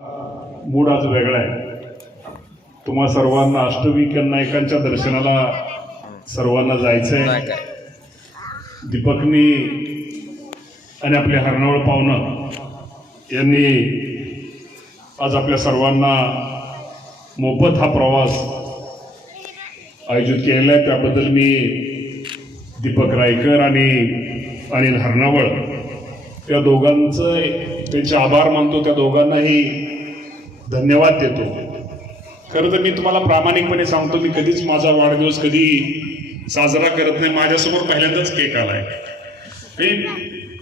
Mood आज वेगळा आहे. तुम्हा सर्वांना अष्टविक नायकांच्या दर्शनाला सर्वांना जायचंय. दीपकनी आणि आपले हरणावळ पाहुणं यांनी आज आपल्या सर्वांना मोफत हा प्रवास आयोजित केलेला आहे. त्याबद्दल मी दीपक रायकर आणि अनिल हरणावळ या दोघांचं त्यांचे आभार मानतो. त्या दोघांनाही धन्यवाद देतो. खरं तर मी तुम्हाला प्रामाणिकपणे सांगतो, मी कधीच माझा वाढदिवस कधी साजरा करत नाही. माझ्यासमोर पहिल्यांदाच केक आलाय.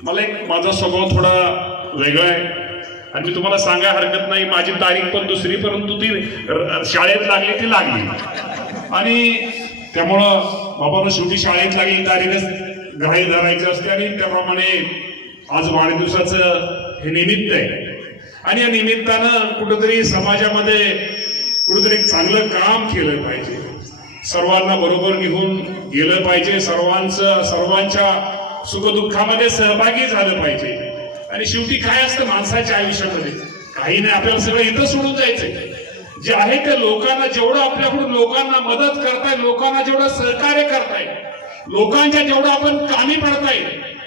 मला एक माझा स्वभाव थोडा वेगळा आहे आणि मी तुम्हाला सांगायला हरकत नाही. माझी तारीख पण दुसरी, परंतु ती शाळेत लागली ती लागली आणि त्यामुळं बाबांना शेवटी शाळेत लागली तारीखच ग्राह्य धरायची असते आणि त्याप्रमाणे आज वाढदिवसाचं हे निमित्त आहे आणि या निमित्तानं कुठंतरी समाजामध्ये कुठंतरी चांगलं काम केलं पाहिजे. सर्वांना बरोबर घेऊन गेलं पाहिजे. सर्वांच्या सुखदुःखामध्ये सहभागी झालं पाहिजे. आणि शेवटी काय असतं माणसाच्या आयुष्यामध्ये, काही नाही, आपल्याला सगळं इथं सोडून जायचंय. जे आहे ते लोकांना जेवढं आपल्याकडून लोकांना मदत करताय, लोकांना जेवढं सहकार्य करताय, लोकांच्या जेवढं आपण कामी पडताय,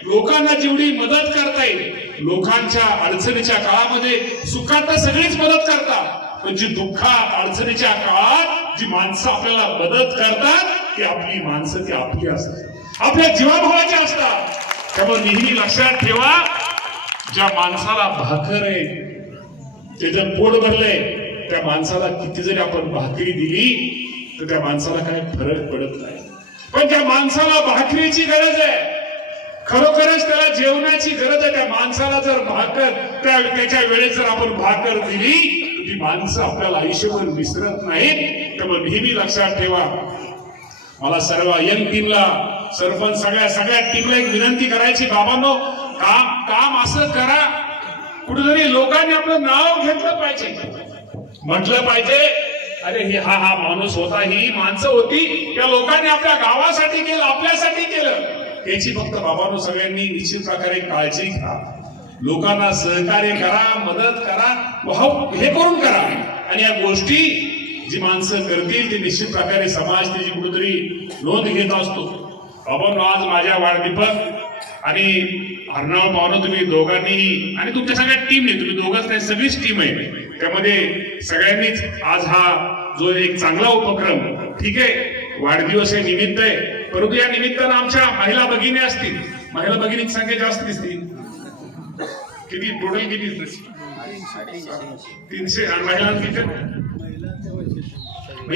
लोकांना जेवढी मदत करता येईल, लोकांच्या अडचणीच्या काळामध्ये सुखात तर सगळीच मदत करतात, पण जी दुःखात अडचणीच्या काळात जी माणसं आपल्याला मदत करतात ती आपली माणसं, ती आपली असतात, आपल्या जीवाभावाची असतात. त्यामुळे नेहमी लक्षात ठेवा, ज्या माणसाला भाकर आहे, त्याचं पोट भरलंय, त्या माणसाला किती जरी आपण भाकरी दिली तर त्या माणसाला काही फरक पडत नाही. पण त्या माणसाला भाकरीची गरज आहे, खरोखरच त्याला जेवणाची गरज आहे. त्या माणसाला जर भाकर त्याच्या वेळेस जर आपण भाकर दिली तर ती माणसं आपल्याला आयुष्यभर विसरत नाहीत. त्यामुळे नेहमी लक्षात ठेवा. मला सर्व यंग टीमला, सरपंच सगळ्या टीमला एक विनंती करायची, बाबांनो काम असं करा, कुठेतरी लोकांनी आपलं नाव घेतलं पाहिजे, म्हटलं पाहिजे अरे हे हा माणूस होता, ही माणसं होती, त्या लोकांनी आपल्या गावासाठी केलं, आपल्यासाठी केलं. याची फक्त बाबांनो सगळ्यांनी निश्चित प्रकारे काळजी घ्या. लोकांना सहकार्य करा, मदत करा, हे करून करा. आणि या गोष्टी जी माणसं करतील ते निश्चित प्रकारे समाज त्याची कुठेतरी नोंद घेत असतो. बाबांनो आज माझ्या वाढदिवस आणि हरणावळ पाहुणं तुम्ही दोघांनी आणि तुमच्या सगळ्या टीमने, तुम्ही दोघंच नाही सगळीच टीम आहे, त्यामध्ये सगळ्यांनीच आज हा जो एक चांगला उपक्रम, ठीक आहे वाढदिवस हे निमित्त आहे, परंतु या निमित्तानं आमच्या महिला भगिनी असतील, महिला भगिनीची संख्या जास्त दिसतील, किती टोटल किती 300 आणि महिलांची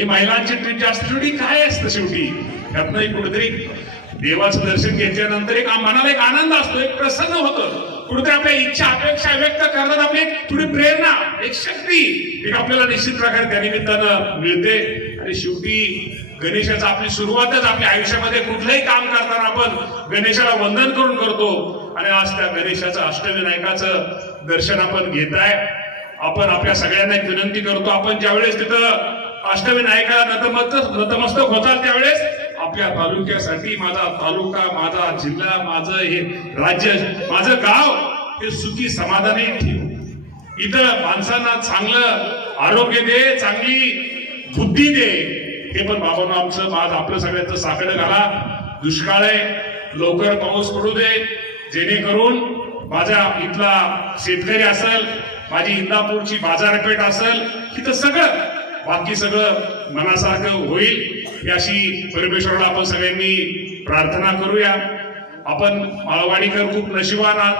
महिलांची ट्रीप जास्त. शेवटी काय असतं, शेवटी त्यातनं कुठेतरी देवाचं दर्शन घेतल्यानंतर एक मनाला एक आनंद असतो, एक प्रसन्न होतं, कुठेतरी आपल्या इच्छा अपेक्षा व्यक्त करतात, आपली एक थोडी प्रेरणा, एक शक्ती एक आपल्याला निश्चित प्रकारे त्या निमित्तानं मिळते. आणि शेवटी गणेशाचा आपली सुरुवातच आपल्या आयुष्यामध्ये कुठलंही काम करताना आपण गणेशाला वंदन करून करतो आणि आज त्या गणेशाचं अष्टविनायकाचं दर्शन आपण घेताय. आपण आपल्या सगळ्यांना एक विनंती करतो, आपण ज्यावेळेस तिथं अष्टविनायकाला नतमस्तक होतात त्यावेळेस आपल्या तालुक्यासाठी, माझा तालुका, माझा जिल्हा, माझं हे राज्य, माझं गाव हे सुखी समाधानी ठेव. इथं माणसांना चांगलं आरोग्य दे, चांगली बुद्धी दे. हे पण बाबांना आमचं आज आपलं सगळ्यांचं साकडं घाला. दुष्काळ आहे, लवकर पाऊस पडू दे, जेणेकरून माझ्या इथला शेतकरी असेल, माझी इंदापूरची बाजारपेठ असेल, तिथं सगळं बाकी सगळं मनासारखं होईल. याशी परमेश्वराला आपण सगळ्यांनी प्रार्थना करूया. आपण माळवाडीकर खूप नशिबान आहात.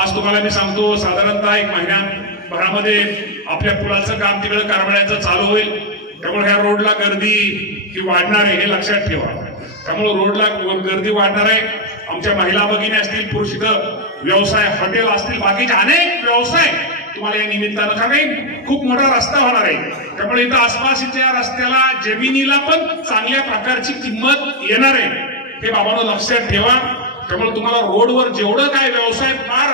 आज तुम्हाला मी सांगतो, साधारणतः 1 महिन्याभरामध्ये आपल्या पुलाचं काम तिकडे करमण्याचं चालू होईल. त्यामुळे ह्या रोडला गर्दी ही वाढणार आहे, हे लक्षात ठेवा. त्यामुळे रोडला गर्दी वाढणार आहे. आमच्या महिला भगिनी असतील, पुरुष इथं व्यवसाय, हॉटेल असतील, बाकीचे अनेक व्यवसाय तुम्हाला या निमित्तानं, कारण खूप मोठा रस्ता होणार आहे, त्यामुळे इथं आसपासच्या रस्त्याला, जमिनीला पण चांगल्या प्रकारची किंमत येणार आहे, हे बाबांनो लक्षात ठेवा. त्यामुळे तुम्हाला रोडवर जेवढं काय व्यवसाय फार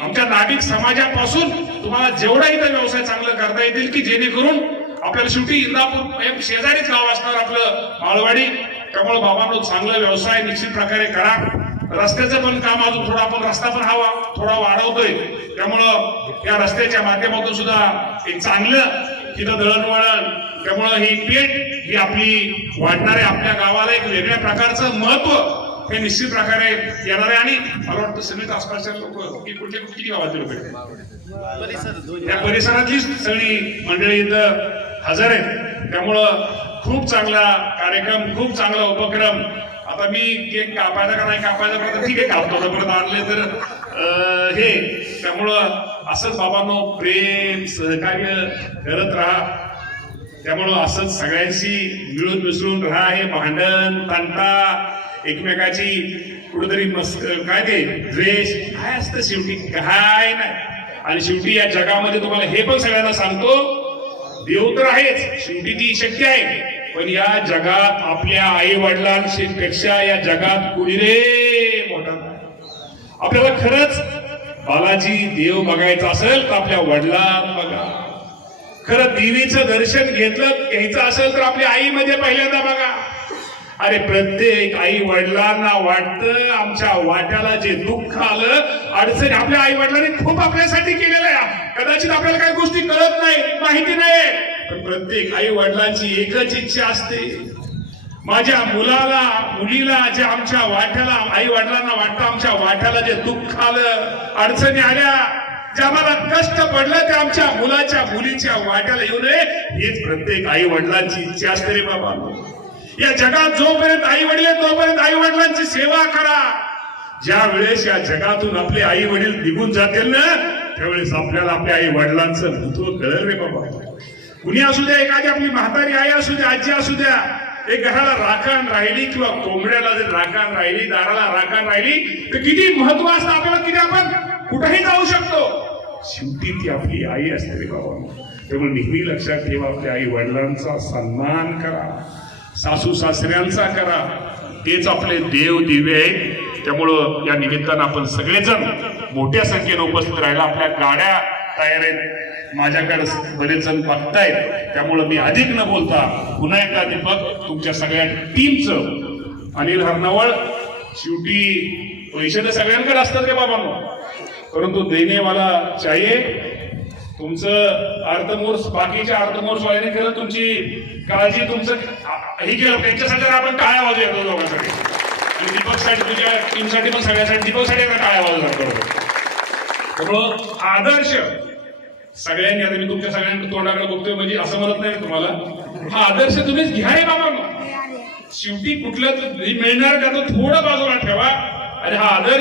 आमच्या नागरिक समाजापासून तुम्हाला जेवढा इथं व्यवसाय चांगलं करता येतील की जेणेकरून आपल्याला शेवटी इंदापूर शेजारीच गाव असणार आपलं माळवाडी. त्यामुळे बाबांनो चांगला व्यवसाय निश्चित प्रकारे करा. रस्त्याचं पण काम अजून थोडा आपण रस्ता पण हवा थोडा वाढवतोय. त्यामुळं या रस्त्याच्या माध्यमातून सुद्धा एक चांगलं तिथं दळणवळण, त्यामुळं ही पेठ ही आपली वाढणार आहे. आपल्या गावाला एक वेगळ्या प्रकारचं महत्व हे निश्चित प्रकारे येणार आहे. आणि मला वाटतं सगळीच आसपासच्या लोक की कुठल्या किती गावातले लोक आहेत या परिसरातली सगळी मंडळी इथं हजर आहेत. त्यामुळं खूप चांगला कार्यक्रम, खूप चांगला उपक्रम. आता मी केक कापायचा का नाही कापायचा परत ठीक आहे, कापतो परत आणले तर हे. त्यामुळं असंच बाबांनो प्रेम सहकार्य करत राहा. त्यामुळं असंच सगळ्यांशी मिळून मिसळून राहा. हे भांडण तंटा एकमेकाची कुठेतरी काय ते द्वेष काय असतं शेवटी काय नाही. आणि शेवटी या जगामध्ये तुम्हाला हे पण सगळ्यांना सांगतो, देव तर आहेच शेवटी ती शक्य आहे, पण या जगात आपल्या आई वडिलांपेक्षा या जगात कुणी रे मोठा. आपल्याला खरंच बालाजी देव बघायचा असेल तर आपल्या वडिलांत बघा. खरं देवीचं दर्शन घ्यायचं असेल तर आपल्या आईमध्ये पहिल्यांदा बघा. अरे प्रत्येक आई वडिलांना वाटतं आमच्या वाट्याला जे दुःख आलं अडचण आपल्या आई वडिलांनी खूप आपल्यासाठी केलेलं आहे. कदाचित आपल्याला काही गोष्टी कळत नाही, माहिती नाही, पण प्रत्येक आई वडिलांची एकच इच्छा असते, माझ्या मुलाला मुलीला जे आमच्या वाट्याला आई वडिलांना वाटतं आमच्या वाट्याला जे दुःख आलं अडचणी आल्या जे आम्हाला कष्ट पडलं ते आमच्या मुलाच्या मुलीच्या वाट्याला येऊ नये हीच प्रत्येक आई वडिलांची इच्छा असते रे बाबा. या जगात जोपर्यंत आई वडील तोपर्यंत आई वडिलांची सेवा करा. ज्या वेळेस या जगातून आपले आई वडील निघून जातील ना त्यावेळेस आपल्याला आपल्या आई वडिलांचं महत्व कळेल रे बाबा. कुणी असू द्या, एखादी आपली म्हातारी आई असू द्या, आजी असू द्या, एक घराला राखण राहिली किंवा कोंबड्याला जर राखण राहिली, दाराला राखण राहिली तर किती महत्व असतं आपल्याला, किती आपण कुठेही जाऊ शकतो. शेवटी ती आपली आई असते रे बाबा. त्यामुळे नेहमी लक्षात ठेवा, आपल्या आई वडिलांचा सन्मान करा, सासू सासऱ्यांचा करा, तेच आपले देव दिवे आहेत. त्यामुळं या निमित्तानं आपण सगळेजण मोठ्या संख्येने उपस्थित राहिला. आपल्या गाड्या तयार आहेत, माझ्याकडे बरेच जण बघतायत. त्यामुळं मी अधिक न बोलता पुन्हा एकदा दीपक तुमच्या सगळ्या टीमचं, अनिल हरनावळ, शेवटी पैसे तर सगळ्यांकडे असतात रे बाबांनो, परंतु देणे मला चाहिए. तुमचं अर्थमोर्स बाकीच्या अर्थमोर्स वाल्याने केलं, तुमची काळजी तुमचं हे केलं, त्यांच्यासाठी आपण काय आवाज येतो लोकांसाठी आणि दीपकसाठी तुझ्या टीमसाठी पण सगळ्यासाठी दीपकसाठी काय आवाज करतो. त्यामुळं आदर्श सगळ्यांनी, आता मी तुमच्या सगळ्यांच्या तोंडाकडे बघतोय म्हणजे असं म्हणत नाही तुम्हाला, हा आदर्श तुम्हीच घ्या रे बाबा. शेवटी कुठलं मिळणार त्याचं थोडं बाजूला ठेवा आणि हा आदर्श